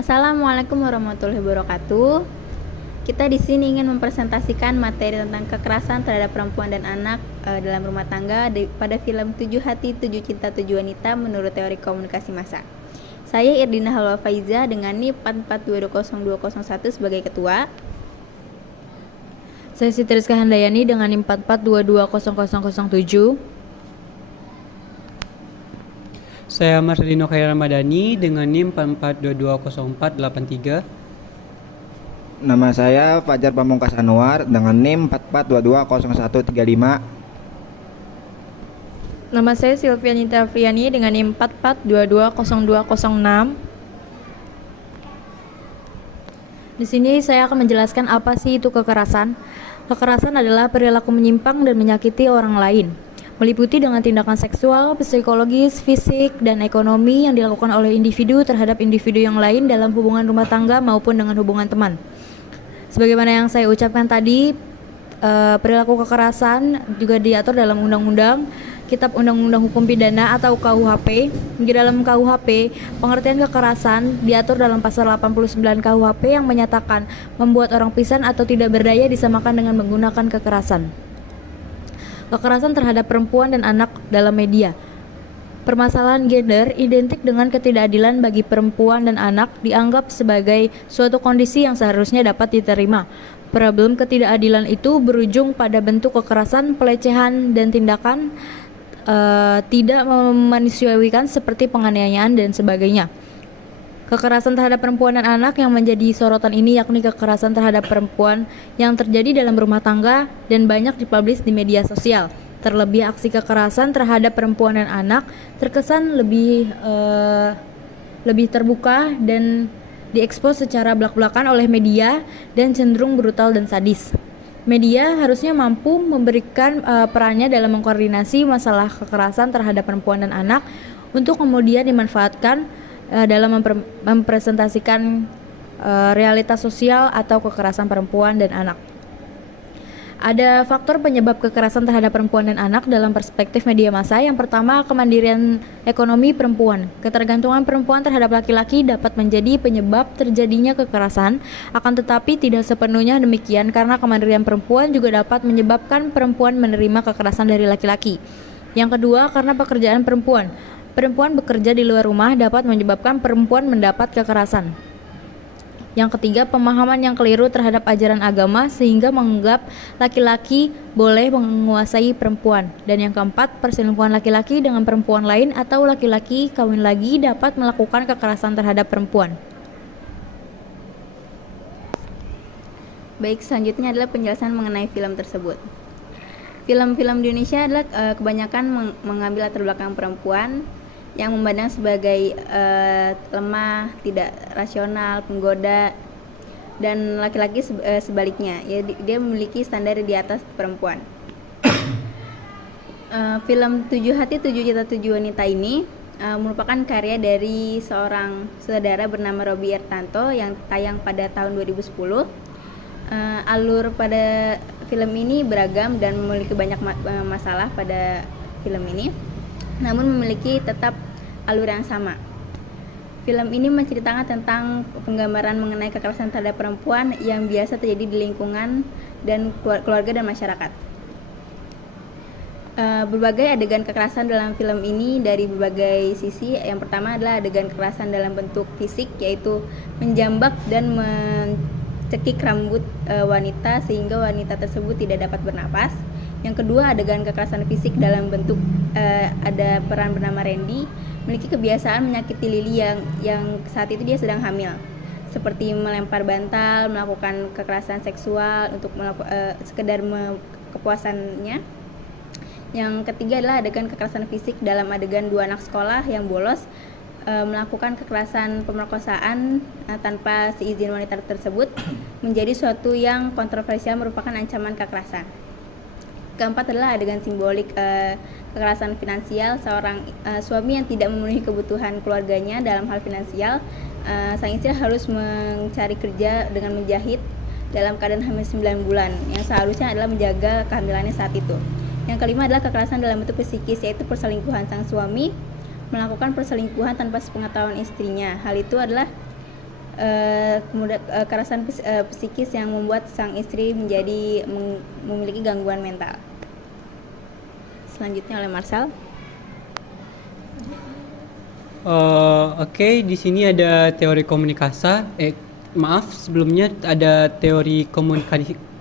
Assalamualaikum warahmatullahi wabarakatuh. Kita di sini ingin mempresentasikan materi tentang kekerasan terhadap perempuan dan anak dalam rumah tangga pada film 7 Hati 7 Cinta 7 Wanita menurut teori komunikasi massa. Saya Irdina Halwa Faiza dengan NIP 44220201 sebagai ketua. Saya Siti Rizka Handayani dengan NIM 44220007. Saya Marcelino Khair Ramadhani dengan NIM 44220483. Nama saya Fajar Pamungkas Anwar dengan NIM 44220135. Nama saya Silvianita Afriani dengan NIM 44220206. Di sini saya akan menjelaskan apa sih itu kekerasan. Kekerasan adalah perilaku menyimpang dan menyakiti orang lain, meliputi dengan tindakan seksual, psikologis, fisik, dan ekonomi yang dilakukan oleh individu terhadap individu yang lain dalam hubungan rumah tangga maupun dengan hubungan teman. Sebagaimana yang saya ucapkan tadi, perilaku kekerasan juga diatur dalam Undang-Undang Kitab Undang-Undang Hukum Pidana atau KUHP. Di dalam KUHP, pengertian kekerasan diatur dalam pasal 89 KUHP yang menyatakan membuat orang pingsan atau tidak berdaya disamakan dengan menggunakan kekerasan. Kekerasan terhadap perempuan dan anak dalam media. Permasalahan gender identik dengan ketidakadilan bagi perempuan dan anak dianggap sebagai suatu kondisi yang seharusnya dapat diterima. Problem ketidakadilan itu berujung pada bentuk kekerasan, pelecehan, dan tindakan tidak memanusiawikan seperti penganiayaan dan sebagainya. Kekerasan terhadap perempuan dan anak yang menjadi sorotan ini yakni kekerasan terhadap perempuan yang terjadi dalam rumah tangga dan banyak dipublish di media sosial. Terlebih aksi kekerasan terhadap perempuan dan anak terkesan lebih terbuka dan diekspos secara belak-belakan oleh media dan cenderung brutal dan sadis. Media harusnya mampu memberikan perannya dalam mengkoordinasi masalah kekerasan terhadap perempuan dan anak untuk kemudian dimanfaatkan dalam mempresentasikan realitas sosial atau kekerasan perempuan dan anak. Ada faktor penyebab kekerasan terhadap perempuan dan anak dalam perspektif media massa. Yang pertama, kemandirian ekonomi perempuan. Ketergantungan perempuan terhadap laki-laki dapat menjadi penyebab terjadinya kekerasan, akan tetapi tidak sepenuhnya demikian karena kemandirian perempuan juga dapat menyebabkan perempuan menerima kekerasan dari laki-laki. Yang kedua, karena pekerjaan perempuan. Perempuan bekerja di luar rumah dapat menyebabkan perempuan mendapat kekerasan. Yang ketiga, pemahaman yang keliru terhadap ajaran agama sehingga menganggap laki-laki boleh menguasai perempuan. Dan yang keempat, perselingkuhan laki-laki dengan perempuan lain atau laki-laki kawin lagi dapat melakukan kekerasan terhadap perempuan. Baik, selanjutnya adalah penjelasan mengenai film tersebut. Film-film di Indonesia adalah kebanyakan mengambil latar belakang perempuan yang memandang sebagai lemah, tidak rasional, penggoda, dan laki-laki sebaliknya, ya, dia memiliki standar di atas perempuan. Film 7 Hati 7 Cinta 7 Wanita ini merupakan karya dari seorang saudara bernama Robby Ertanto yang tayang pada tahun 2010. Alur pada film ini beragam dan memiliki banyak masalah pada film ini, namun memiliki tetap alur yang sama. Film ini menceritakan tentang penggambaran mengenai kekerasan terhadap perempuan yang biasa terjadi di lingkungan dan keluarga dan masyarakat. Berbagai adegan kekerasan dalam film ini dari berbagai sisi. Yang pertama adalah adegan kekerasan dalam bentuk fisik, yaitu menjambak dan mencekik rambut wanita sehingga wanita tersebut tidak dapat bernapas. Yang kedua, adegan kekerasan fisik dalam bentuk ada peran bernama Randy memiliki kebiasaan menyakiti Lily yang saat itu dia sedang hamil, seperti melempar bantal, melakukan kekerasan seksual untuk sekedar kepuasannya. Yang ketiga adalah adegan kekerasan fisik dalam adegan dua anak sekolah yang bolos melakukan kekerasan pemerkosaan tanpa seizin wanita tersebut menjadi suatu yang kontroversial, merupakan ancaman kekerasan. Keempat adalah adegan simbolik kekerasan finansial, seorang suami yang tidak memenuhi kebutuhan keluarganya dalam hal finansial. Sang istri harus mencari kerja dengan menjahit dalam keadaan hamil 9 bulan yang seharusnya adalah menjaga kehamilannya saat itu. Yang kelima adalah kekerasan dalam bentuk psikis, yaitu perselingkuhan. Sang suami melakukan perselingkuhan tanpa sepengetahuan istrinya. Hal itu adalah Kemudian kekerasan psikis yang membuat sang istri menjadi memiliki gangguan mental. Selanjutnya oleh Marcel. Oke, di sini ada teori sebelumnya ada teori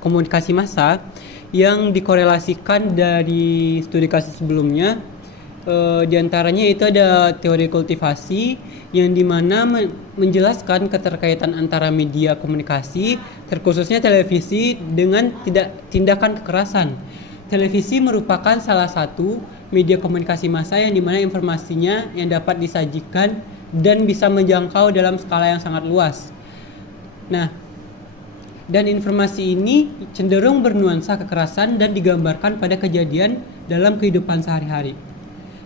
komunikasi massa yang dikorelasikan dari studi kasus sebelumnya. Di antaranya itu ada teori kultivasi yang dimana menjelaskan keterkaitan antara media komunikasi, terkhususnya televisi, dengan tindakan kekerasan. Televisi merupakan salah satu media komunikasi massa yang dimana informasinya yang dapat disajikan dan bisa menjangkau dalam skala yang sangat luas. Nah, dan informasi ini cenderung bernuansa kekerasan dan digambarkan pada kejadian dalam kehidupan sehari-hari.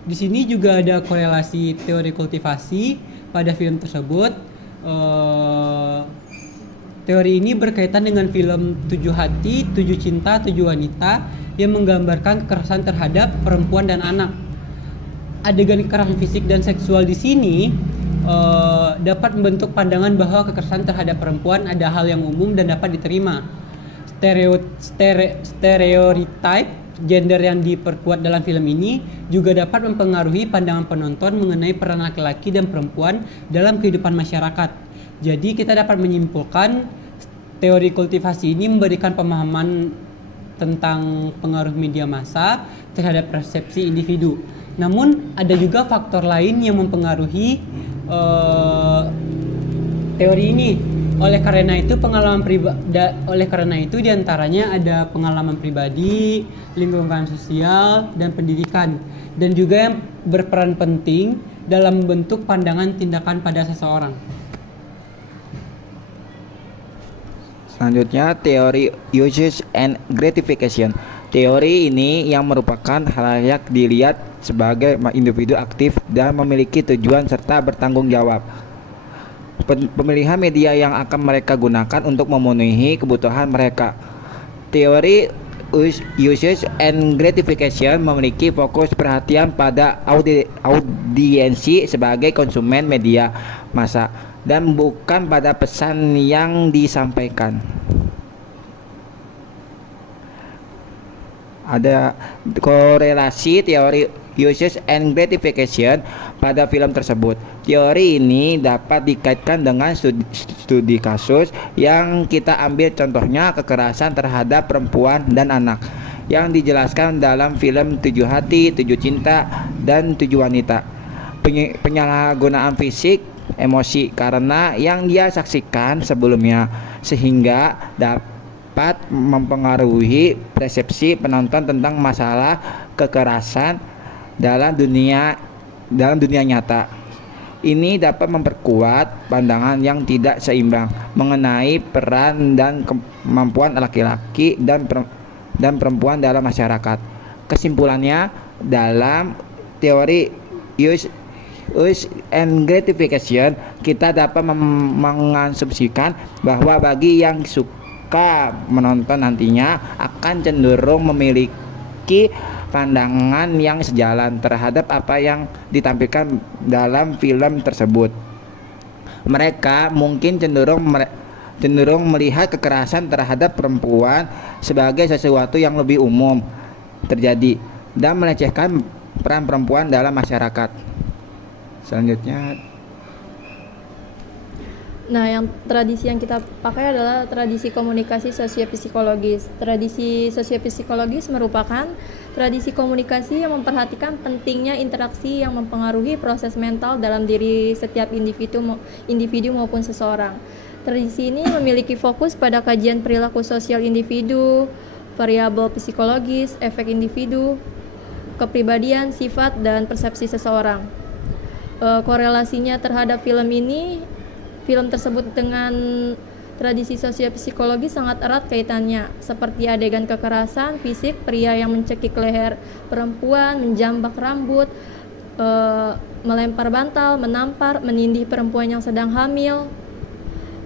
Di sini juga ada korelasi teori kultivasi pada film tersebut. Teori ini berkaitan dengan film 7 Hati, 7 Cinta, 7 Wanita yang menggambarkan kekerasan terhadap perempuan dan anak. Adegan kekerasan fisik dan seksual di sini dapat membentuk pandangan bahwa kekerasan terhadap perempuan ada hal yang umum dan dapat diterima. Stereotype gender yang diperkuat dalam film ini juga dapat mempengaruhi pandangan penonton mengenai peran laki-laki dan perempuan dalam kehidupan masyarakat. Jadi kita dapat menyimpulkan teori kultivasi ini memberikan pemahaman tentang pengaruh media massa terhadap persepsi individu. Namun ada juga faktor lain yang mempengaruhi teori ini. Oleh karena itu diantaranya ada pengalaman pribadi, lingkungan sosial, dan pendidikan, dan juga yang berperan penting dalam membentuk pandangan tindakan pada seseorang. Selanjutnya, teori usage and gratification. Teori ini yang merupakan halayak dilihat sebagai individu aktif dan memiliki tujuan serta bertanggung jawab. Pemilihan media yang akan mereka gunakan untuk memenuhi kebutuhan mereka. Teori usage and gratification memiliki fokus perhatian pada audiensi sebagai konsumen media massa dan bukan pada pesan yang disampaikan. Ada korelasi teori usage and gratification pada film tersebut. Teori ini dapat dikaitkan dengan studi kasus yang kita ambil, contohnya kekerasan terhadap perempuan dan anak yang dijelaskan dalam film 7 Hati, 7 Cinta, dan 7 Wanita. Penyalahgunaan fisik, emosi karena yang dia saksikan sebelumnya sehingga dapat mempengaruhi persepsi penonton tentang masalah kekerasan dalam dunia nyata. Ini dapat memperkuat pandangan yang tidak seimbang mengenai peran dan kemampuan laki-laki dan perempuan dalam masyarakat. Kesimpulannya, dalam teori use and gratification, kita dapat mengasumsikan bahwa bagi yang suka menonton nantinya akan cenderung memiliki pandangan yang sejalan terhadap apa yang ditampilkan dalam film tersebut. Mereka mungkin cenderung melihat kekerasan terhadap perempuan sebagai sesuatu yang lebih umum terjadi dan melecehkan peran perempuan dalam masyarakat. Selanjutnya, yang tradisi yang kita pakai adalah tradisi komunikasi sosiopsikologis. Tradisi sosiopsikologis merupakan tradisi komunikasi yang memperhatikan pentingnya interaksi yang mempengaruhi proses mental dalam diri setiap individu maupun seseorang. Tradisi ini memiliki fokus pada kajian perilaku sosial individu, variabel psikologis, efek individu, kepribadian, sifat, dan persepsi seseorang. Korelasinya terhadap film tersebut dengan tradisi sosiopsikologi sangat erat kaitannya, seperti adegan kekerasan fisik, pria yang mencekik leher perempuan, menjambak rambut, melempar bantal, menampar, menindih perempuan yang sedang hamil,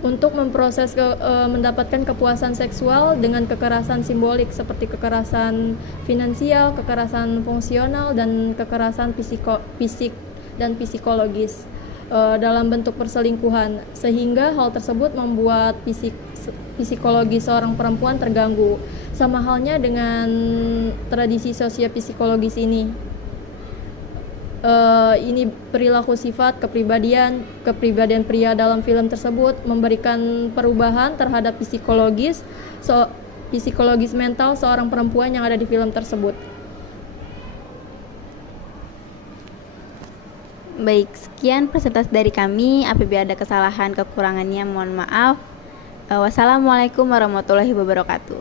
untuk mendapatkan kepuasan seksual dengan kekerasan simbolik seperti kekerasan finansial, kekerasan fungsional, dan kekerasan fisik dan psikologis. dalam bentuk perselingkuhan, sehingga hal tersebut membuat psikologi seorang perempuan terganggu. Sama halnya dengan tradisi sosiopsikologis ini. Ini perilaku sifat kepribadian pria dalam film tersebut memberikan perubahan terhadap psikologis mental seorang perempuan yang ada di film tersebut. Baik, sekian presentasi dari kami. Apabila ada kesalahan kekurangannya mohon maaf. Wassalamualaikum warahmatullahi wabarakatuh.